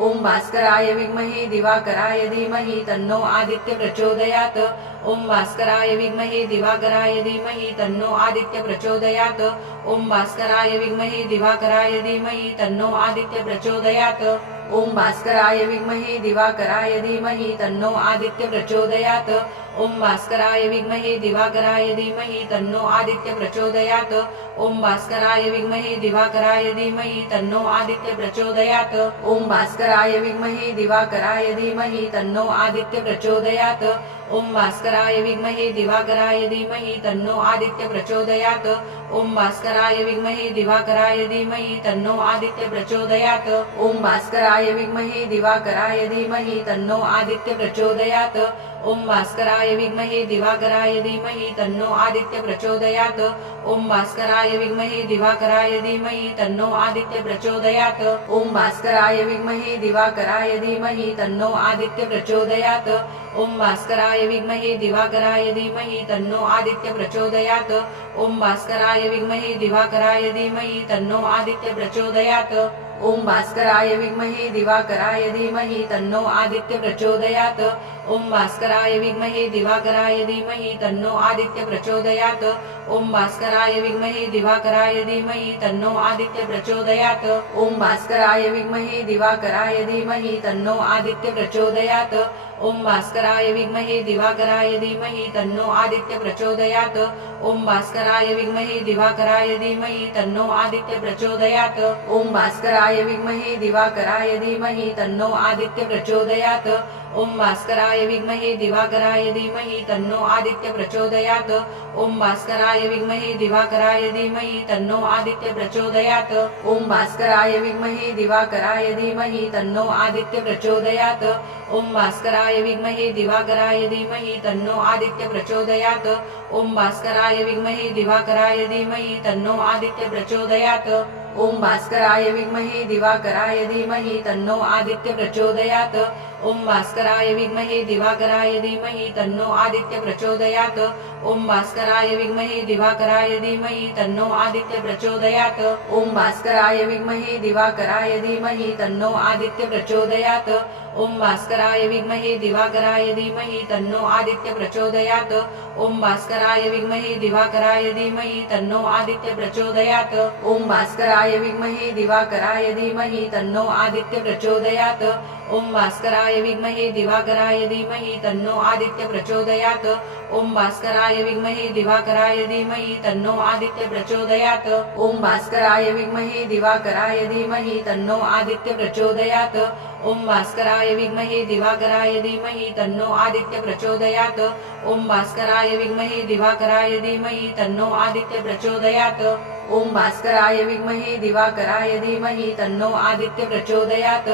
ओम भास्कराय विद्महे दिवाकराय धीमहि तन्नो आदित्य प्रचोदयात्. ओम भास्कराय विद्महे दिवाकराय धीमहि तन्नो आदित्य प्रचोदयात्. ओम भास्कराय विद्महे दिवाकराय धीमहि तन्नो आदित्य प्रचोदयात्. ओम भास्कराय विद्महे दिवाकराय धीमहि तन्नो आदित्य प्रचोदयात्. ओम भास्कराय विद्महे दिवाकराय धीमहि तन्नो आदित्य प्रचोदयात्। ओम भास्कराय विद्महे दिवाकराय धीमहि तन्नो आदित्य प्रचोदयात्। ओम भास्कराय विद्महे दिवाकराय धीमहि तन्नो आदित्य प्रचोदयात्। ओम भास्कराय विद्महे दिवाकराय धीमहि तन्नो आदित्य प्रचोदयात्। ओम भास्कराय विद्महे दिवाकराय धीमहि तन्नो आदित्य प्रचोदयात्। ओम भास्कराय विद्महे दिवाकराय धीमहि तन्नो आदित्य प्रचोदयात्। ओम भास्कराय विद्महे दिवाकराय धीमहि तन्नो आदित्य प्रचोदयात। ओम भास्कराय विद्महे दिवाकराय धीमहि तन्नो आदित्य प्रचोदयात। ओम भास्कराय विद्महे दिवाकराय धीमहि तन्नो आदित्य प्रचोदयात। ओम भास्कराय विद्महे दिवाकराय धीमहि तन्नो आदित्य प्रचोदयात्। ओम भास्कराय विद्महे दिवाकराय धीमहि तन्नो आदित्य प्रचोदयात्। ओम भास्कराय विद्महे दिवाकराय धीमहि तन्नो आदित्य प्रचोदयात्। ओम भास्कराय विद्महे दिवाकराय धीमहि तन्नो आदित्य प्रचोदयात्। ओम भास्कराय विद्महे दिवाकराय धीमहि तन्नो आदित्य प्रचोदयात्। ओम भास्कराय विद्महे दिवाकराय धीमहि तन्नो आदित्य प्रचोदयात्। ओम भास्कराय विद्महे दिवाकराय धीमहि तन्नो आदित्य प्रचोदयात्। ओम भास्कराय विद्महे दिवाकराय धीमहि तन्नो आदित्य प्रचोदयात्। ओम भास्कराय विद्महे दिवाकराय धीमहि तन्नो आदित्य प्रचोदयात्। ओम भास्कराय विद्महे दिवाकराय धीमहि तन्नो आदित्य प्रचोदयात। ओम भास्कराय विद्महे दिवाकराय धीमहि तन्नो आदित्य प्रचोदयात। ओम भास्कराय विद्महे दिवाकराय धीमहि तन्नो आदित्य प्रचोदयात। ओम भास्कराय विद्महे दिवाकराय धीमहि तन्नो आदित्य प्रचोदयात्। ओम भास्कराय विद्महे दिवाकराय धीमहि तन्नो आदित्य प्रचोदयात्। ओम भास्कराय विद्महे दिवाकराय धीमहि तन्नो आदित्य प्रचोदयात्। ओम भास्कराय विद्महे दिवाकराय धीमहि तन्नो आदित्य प्रचोदयात्। ओम भास्कराय विद्महे दिवाकराय धीमहि तन्नो आदित्य प्रचोदयात्। ओम भास्कराय विद्महे दिवाकराय धीमहि तन्नो आदित्य प्रचोदयात्। ओम भास्कराय विद्महे दिवाकराय धीमहि तन्नो आदित्य प्रचोदयात। ओम भास्कराय विद्महे दिवाकराय धीमहि तन्नो आदित्य प्रचोदयात। ओम भास्कराय विद्महे दिवाकराय धीमहि तन्नो आदित्य प्रचोदयात। ओम भास्कराय विद्महे दिवाकराय धीमहि तन्नो आदित्य प्रचोदयात्। ओम भास्कराय विद्महे दिवाकराय धीमहि तन्नो आदित्य प्रचोदयात्। ओम भास्कराय विद्महे दिवाकराय धीमहि तन्नो आदित्य प्रचोदयात्। ओम भास्कराय विद्महे दिवाकराय धीमहि तन्नो आदित्य प्रचोदयात्। ओम भास्कराय विद्महे दिवाकराय धीमहि तन्नो आदित्य प्रचोदयात्। ओम भास्कराय विद्महे दिवाकराय धीमहि तन्नो आदित्य प्रचोदयात्।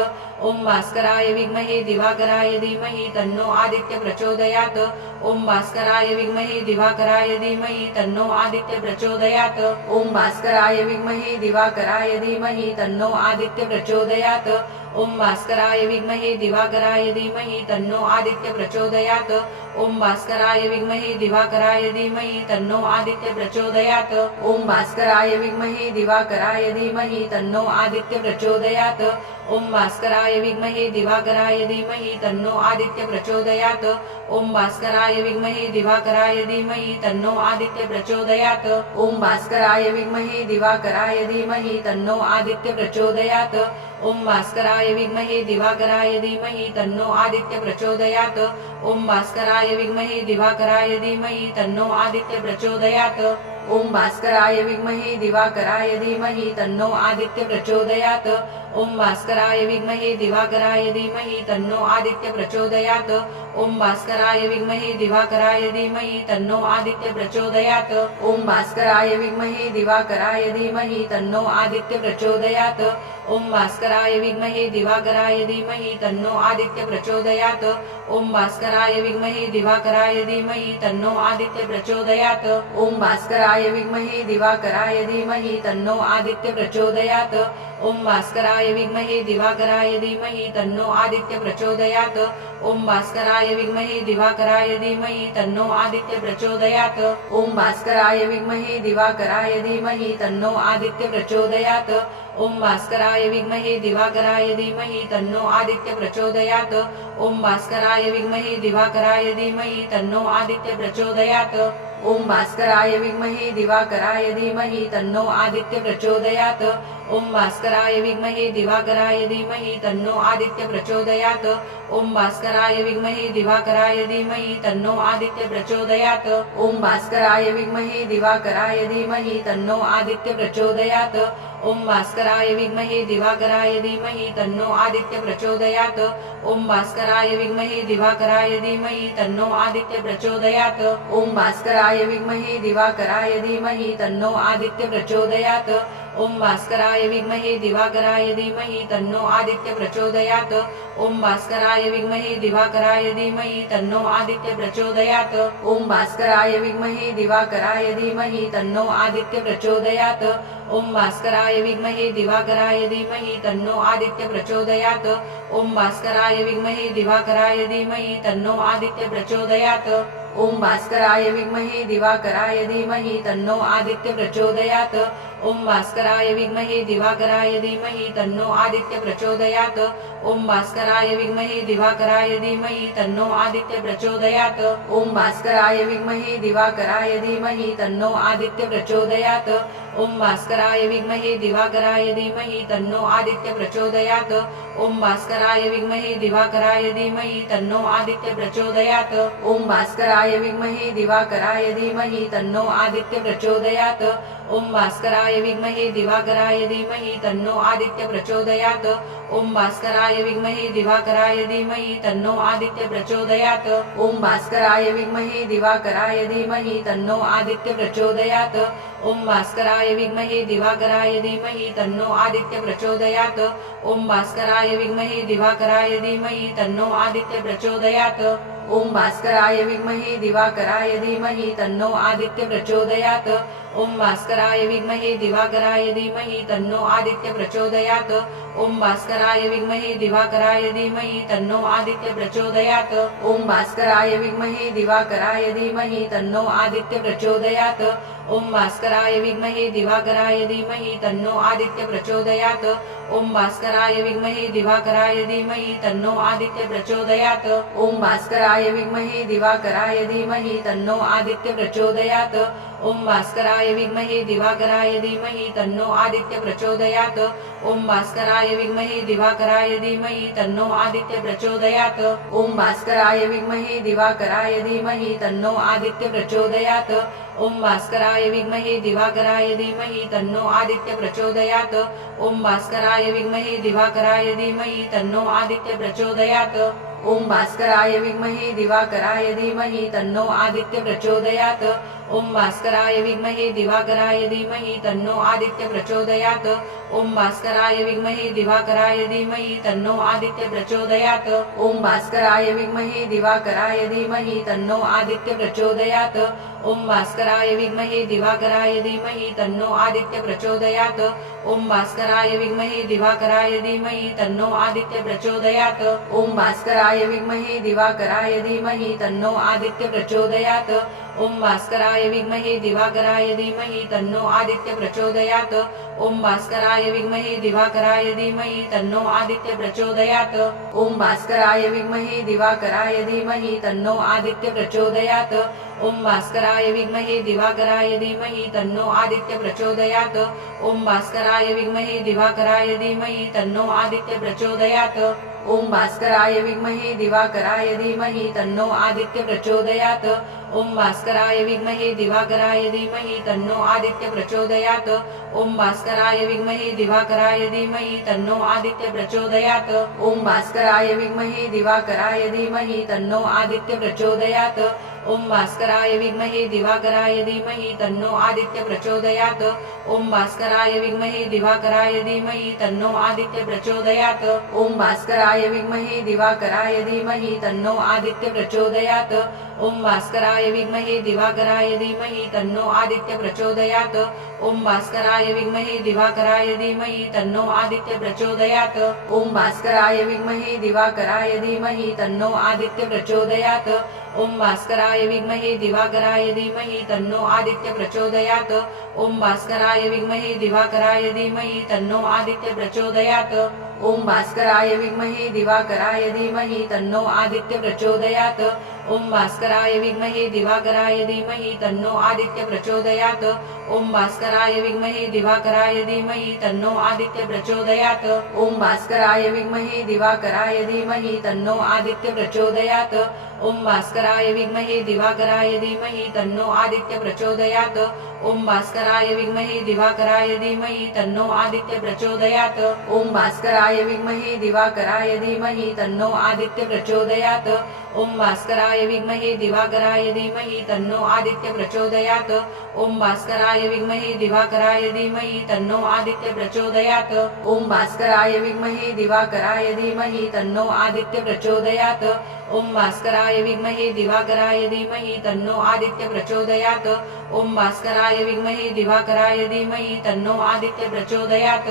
ओम भास्कराय विद्महे दिवाकराय धीमहि तन्नो आदित्य प्रचोदयात्। ओम भास्कराय विद्महे दिवाकराय धीमहि तन्नो आदित्य प्रचोदयात्। ओम भास्कराय विद्महे दिवाकराय धीमहि तन्नो आदित्य प्रचोदयात्। ओम भास्कराय विद्महे दिवाकराय धीमहि तन्नो आदित्य प्रचोदयात्। ओम भास्कराय विद्महे दिवाकराय धीमहि तन्नो आदित्य प्रचोदयात्। ओम भास्कराय विद्महे दिवाकराय धीमहि तन्नो आदित्य प्रचोदयात्। ओम भास्कराय विद्महे दिवाकराय धीमहि तन्नो आदित्य प्रचोदयात्. ओम भास्कराय विद्महे दिवाकराय धीमहि तन्नो आदित्य प्रचोदयात्. ओम भास्कराय विद्महे दिवाकराय धीमहि तन्नो आदित्य प्रचोदयात्. ओम भास्कराय विद्महे दिवाकराय धीमहि तन्नो आदित्य प्रचोदयात्. ओम भास्कराय विद्महे दिवाकराय धीमहि तन्नो आदित्य प्रचोदयात्. ओम भास्कराय विद्महे दिवाकराय धीमहि तन्नो आदित्य प्रचोदयात्. ओम भास्कराय विद्महे दिवाकराय धीमहि तन्नो आदित्य प्रचोदयात्। ओम भास्कराय विद्महे दिवाकराय धीमहि तन्नो आदित्य प्रचोदयात्। ओम भास्कराय विद्महे दिवाकराय धीमहि तन्नो आदित्य प्रचोदयात्। ओम भास्कराय विद्महे दिवाकराय धीमहि तन्नो आदित्य प्रचोदयात्। ओम भास्कराय विद्महे दिवाकराय धीमहि तन्नो आदित्य प्रचोदयात्। ओम भास्कराय विद्महे दिवाकराय धीमहि तन्नो आदित्य प्रचोदयात्। ओम भास्कराय विद्महे दिवाकराय धीमहि तन्नो आदित्य प्रचोदयात्। ओम भास्कराय विद्महे दिवाकराय धीमहि तन्नो आदित्य प्रचोदयात्। ओम भास्कराय विद्महे दिवाकराय धीमहि तन्नो आदित्य प्रचोदयात्। ओम भास्कराय विद्महे दिवाकराय धीमहि तन्नो आदित्य प्रचोदयात्। ओम भास्कराय विद्महे दिवाकराय धीमहि तन्नो आदित्य प्रचोदयात्। ओम भास्कराय विद्महे दिवाकराय धीमहि तन्नो आदित्य प्रचोदयात्. ओम भास्कराय विद्महे दिवाकराय धीमहि तन्नो आदित्य प्रचोदयात्. ओम भास्कराय विद्महे दिवाकराय धीमहि तन्नो आदित्य प्रचोदयात्. ओम भास्कराय विद्महे दिवाकराय धीमहि तन्नो आदित्य प्रचोदयात्. ओम भास्कराय विद्महे दिवाकराय धीमहि तन्नो आदित्य प्रचोदयात्। ओम भास्कराय विद्महे दिवाकराय धीमहि तन्नो आदित्य प्रचोदयात्। ओम भास्कराय विद्महे दिवाकराय धीमहि तन्नो आदित्य प्रचोदयात्। ओम भास्कराय विद्महे दिवाकराय धीमहि तन्नो आदित्य प्रचोदयात्। ओम भास्कराय विद्महे दिवाकराय धीमहि तन्नो आदित्य प्रचोदयात्। ओम भास्कराय विद्महे दिवाकराय धीमहि तन्नो आदित्य प्रचोदयात्। ओम भास्कराय विद्महे दिवाकराय धीमहि तन्नो आदित्य प्रचोदयात्। ओम भास्कराय विद्महे दिवाकराय धीमहि तन्नो आदित्य प्रचोदयात्। ओम भास्कराय विद्महे दिवाकराय धीमहि तन्नो आदित्य प्रचोदयात्। ओम भास्कराय विद्महे दिवाकराय धीमहि तन्नो आदित्य प्रचोदयात्। ओम भास्कराय विद्महे दिवाकराय धीमहि तन्नो आदित्य प्रचोदयात। ओम भास्कराय विद्महे दिवाकराय धीमहि तन्नो आदित्य प्रचोदयात्। ओम भास्कराय विद्महे दिवाकराय धीमहि तन्नो आदित्य प्रचोदयात्। ओम भास्कराय विद्महे दिवाकराय धीमहि तन्नो आदित्य प्रचोदयात्। ओम भास्कराय विद्महे दिवाकराय धीमहि तन्नो आदित्य प्रचोदयात्। ओम भास्कराय विद्महे दिवाकराय धीमहि तन्नो आदित्य प्रचोदयात्। ओम भास्कराय विद्महे दिवाकराय धीमहि तन्नो आदित्य प्रचोदयात्. ओम भास्कराय विद्महे दिवाकराय धीमहि तन्नो आदित्य प्रचोदयात. ओम भास्कराय विद्महे दिवाकराय धीमहि तन्नो आदित्य प्रचोदयात्. ओम भास्कराय विद्महे दिवाकराय धीमहि तन्नो आदित्य प्रचोदयात्. ओम भास्कराय विद्महे दिवाकराय धीमहि तन्नो आदित्य प्रचोदयात्. ओम भास्कराय विद्महे दिवाकराय धीमहि तन्नो आदित्य प्रचोदयात। ओम भास्कराय विद्महे दिवाकराय धीमहि तन्नो आदित्य प्रचोदयात। ओम भास्कराय विद्महे दिवाकराय धीमहि तन्नो आदित्य प्रचोदयात। ओम भास्कराय विद्महे दिवाकराय धीमहि तन्नो आदित्य प्रचोदयात। ओम भास्कराय विद्महे दिवाकराय धीमहि तन्नो आदित्य प्रचोदयात्। ओम भास्कराय विद्महे दिवाकराय धीमहि तन्नो आदित्य प्रचोदयात। ओम भास्कराय विद्महे दिवाकराय धीमहि तन्नो आदित्य प्रचोदयात्। ओम भास्कराय विद्महे दिवाकराय धीमहि तन्नो आदित्य प्रचोदयात्। ओम भास्कराय विद्महे दिवाकराय धीमहि तन्नो आदित्य प्रचोदयात्। ओम भास्कराय विद्महे दिवाकराय धीमहि तन्नो आदित्य प्रचोदयात्। ओम भास्कराय विद्महे दिवाकराय धीमहि तन्नो आदित्य प्रचोदयात्। ओम भास्कराय विद्महे दिवाकराय धीमहि तन्नो आदित्य प्रचोदयात्। ओम भास्कराय विद्महे दिवाकराय धीमहि तन्नो आदित्य प्रचोदयात। ओम भास्कराय विद्महे दिवाकराय धीमहि तन्नो आदित्य प्रचोदयात्। ओम भास्कराय विद्महे दिवाकराय धीमहि तन्नो आदित्य प्रचोदयात। ओम भास्कराय विद्महे दिवाकराय धीमहि तन्नो आदित्य प्रचोदयात्। ओम भास्कराय विद्महे दिवाकराय धीमहि तन्नो आदित्य प्रचोदयात्। ओम भास्कराय विद्महे दिवाकराय धीमहि तन्नो आदित्य प्रचोदयात्। ओम भास्कराय विद्महे दिवाकराय धीमहि तन्नो आदित्य प्रचोदयात्। ओम भास्कराय विद्महे दिवाकराय धीमहि तन्नो आदित्य प्रचोदयात्। ओम भास्कराय विद्महे दिवाकराय धीमहि तन्नो आदित्य प्रचोदयात्। ओम भास्कराय विद्महे दिवाकराय धीमहि तन्नो आदित्य प्रचोदयात्। ओम भास्कराय विद्महे दिवाकराय धीमहि तन्नो आदित्य प्रचोदयात्। ओम भास्कराय विद्महे दिवाकराय धीमहि तन्नो आदित्य प्रचोदयात्। ओम भास्कराय विद्महे दिवाकराय धीमहि तन्नो आदित्य प्रचोदयात। ओम भास्कराय विद्महे दिवाकराय धीमहि तन्नो आदित्य प्रचोदयात। ओम भास्कराय विद्महे दिवाकराय धीमहि तन्नो आदित्य प्रचोदयात। ओम भास्कराय विद्महे दिवाकराय धीमहि तन्नो आदित्य प्रचोदयात्। ओम भास्कराय विद्महे दिवाकराय धीमहि तन्नो आदित्य प्रचोदयात्। ओम भास्कराय विद्महे दिवाकराय धीमहि तन्नो आदित्य प्रचोदयात्। ओम भास्कराय भास्कराय विद्महे दिवाकराय धीमहि तन्नो आदित्य प्रचोदयात्. ओम भास्कराय विद्महे दिवाकराय धीमहि तन्नो आदित्य प्रचोदयात्. ओम भास्कराय विद्महे दिवाकराय धीमहि तन्नो आदित्य प्रचोदयात्. ओम भास्कराय विद्महे दिवाकराय धीमहि तन्नो आदित्य प्रचोदयात। ओम भास्कराय विद्महे दिवाकराय धीमहि तन्नो आदित्य प्रचोदयात। ओम भास्कराय विद्महे दिवाकराय धीमहि तन्नो आदित्य प्रचोदयात। ओम भास्कराय विद्महे दिवाकराय धीमहि तन्नो आदित्य प्रचोदयात्। ओम भास्कराय विद्महे दिवाकराय धीमहि तन्नो आदित्य प्रचोदयात्। ओम भास्कराय विद्महे दिवाकराय धीमहि तन्नो आदित्य प्रचोदयात्। ओम भास्कराय विद्महे दिवाकराय धीमहि तन्नो आदित्य प्रचोदयात। ओम भास्कराय विद्महे दिवाकराय धीमहि तन्नो आदित्य प्रचोदयात। ओम भास्कराय विद्महे दिवाकराय धीमहि तन्नो आदित्य प्रचोदयात। ओम भास्कराय विद्महे दिवाकराय धीमहि तन्नो आदित्य प्रचोदयात्। ओम भास्कराय विद्महे दिवाकराय धीमहि तन्नो आदित्य प्रचोदयात्। ओम भास्कराय विद्महे दिवाकराय धीमहि तन्नो आदित्य प्रचोदयात्। ओम भास्कराय विद्महे दिवाकराय धीमहि तन्नो आदित्य प्रचोदयात्। ओम भास्कराय विद्महे दिवाकराय धीमहि तन्नो आदित्य प्रचोदयात्।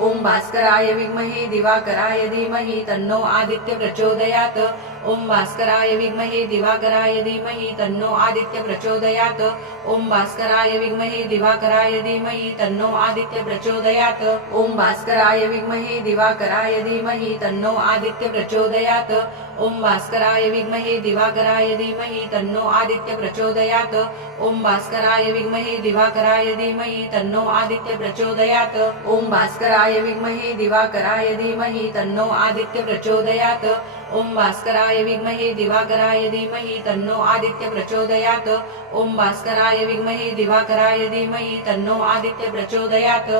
ओम भास्कराय विद्महे दिवाकराय धीमहि तन्नो आदित्य प्रचोदयात्। ओम भास्कराय विद्महे दिवाकराय धीमहि तन्नो आदित्य प्रचोदयात। ओम भास्कराय विद्महे दिवाकराय धीमहि तन्नो आदित्य प्रचोदयात। ओम भास्कराय विद्महे दिवाकराय धीमहि तन्नो आदित्य प्रचोदयात। ओम भास्कराय विद्महे दिवाकराय धीमहि तन्नो आदित्य प्रचोदयात्। ओम भास्कराय विद्महे दिवाकराय धीमहि तन्नो आदित्य प्रचोदयात्। ओम भास्कराय विद्महे दिवाकराय धीमहि तन्नो आदित्य प्रचोदयात्। ओम भास्कराय विद्महे दिवाकराय धीमहि तन्नो आदित्य प्रचोदयात्। ओम भास्कराय विद्महे दिवाकराय धीमहि तन्नो आदित्य प्रचोदयात्।